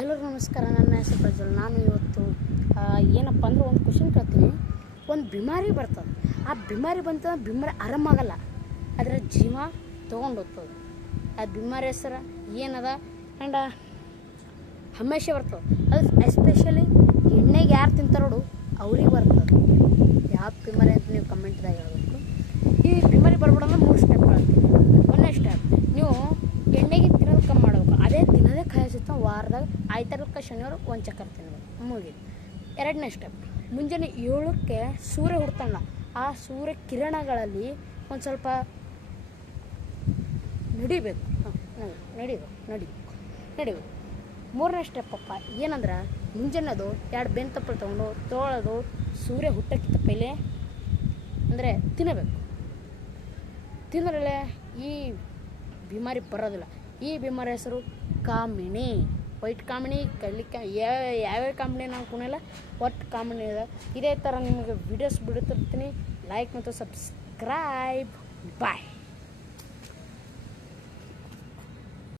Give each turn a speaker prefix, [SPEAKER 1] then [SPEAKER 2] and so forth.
[SPEAKER 1] ಎಲ್ಲರಿಗೂ ನಮಸ್ಕಾರ. ನನ್ನ ಹೆಸರು ಪ್ರಜ್ವಲ್. ನಾನು ಇವತ್ತು ಏನಪ್ಪ ಅಂದ್ರೆ ಒಂದು ಕ್ವಶನ್ ಕೇಳ್ತೀನಿ. ಒಂದು ಬಿಮಾರಿ ಬರ್ತದೆ. ಆ ಬಿಮಾರಿ ಬಂತಂದ್ರೆ ಬಿಮಾರಿ ಆರಾಮಾಗಲ್ಲ ಅದರ ಜೀವ ತೊಗೊಂಡು ಹೋಗ್ತದೆ. ಆ ಬಿಮಾರಿ ಹೆಸರು ಏನದ? ಆ್ಯಂಡ್ ಹಮೇಶ ಬರ್ತದೆ. ಅದು ಎಸ್ಪೆಷಲಿ ಎಣ್ಣೆಗೆ ಯಾರು ತಿಂತಾರೋಡು ಅವ್ರಿಗೆ ಬರ್ತದೆ. ಯಾವ ಬಿಮಾರಿ ಅಂತ ನೀವು ಕಮೆಂಟ್ದಾಗ ಹೇಳ್ಬೇಕು. ಈ ಬಿಮಾರಿ ಬರ್ಬಿಡಂದ್ರೆ ಮೂರು ಸ್ಟೆಪ್ ಹೇಳ್ತೀನಿ ಒಂದನೇ ಸ್ಟೆಪ್ ನೀವು ಎಣ್ಣೆಗೆ ತಿನ್ನೋದು ಕಮ್ಮಿ ಮಾಡಬೇಕು ಅದೇ ತಿನ್ನೋದೇ ಕಾಯಿಸುತ್ತ ವಾರದಾಗ ಆಯ್ತಾರಕ್ಕೆ ಶನಿವಾರ ಒಂದು ಚಕ್ಕರ್ ತಿನ್ನಬೇಕು ಮುಗೀತು. ಎರಡನೇ ಸ್ಟೆಪ್ ಮುಂಜಾನೆ ಏಳಕ್ಕೆ ಸೂರ್ಯ ಹುಡ್ತಾನ. ಆ ಸೂರ್ಯ ಕಿರಣಗಳಲ್ಲಿ ಒಂದು ಸ್ವಲ್ಪ ನಡಿಬೇಕು. ಹಾಂ ನಡಿಬೇಕು ನಡಿಬೇಕು ನಡಿಬೇಕು. ಮೂರನೇ ಸ್ಟೆಪ್ಪಪ್ಪ ಏನಂದ್ರೆ ಮುಂಜಾನೆ ಅದು ಎರಡು ಬೆನ್ ತಪ್ಪಲು ತೊಗೊಂಡು ತೋಳೋದು ಸೂರ್ಯ ಹುಟ್ಟಕ್ಕಿಂತ ಪೈಲೆ ಅಂದರೆ ತಿನ್ನಬೇಕು ತಿಂದ್ರಲ್ಲೇ ಈ ಬಿಮಾರಿ ಬರೋದಿಲ್ಲ. ಈ ಬಿಮ್ಮರ ಹೆಸರು ಕಾಮಿಣಿ. ವೈಟ್ ಕಾಮಿಣಿ ಕಳ್ಳಿಕ ಯಾವ ಯಾವ್ಯಾವ ಕಾಮಿಣಿ ನಾವು ಕುಣಿಲ್ಲ ಒಟ್ಟು ಕಾಮಿಣಿ ಇದೆ ಇದೇ ಥರ ನಿಮಗೆ ವಿಡಿಯೋಸ್ ಬಿಡುತ್ತಿರ್ತೀನಿ. ಲೈಕ್ ಮತ್ತು ಸಬ್ಸ್ಕ್ರೈಬ್ ಬಾಯ್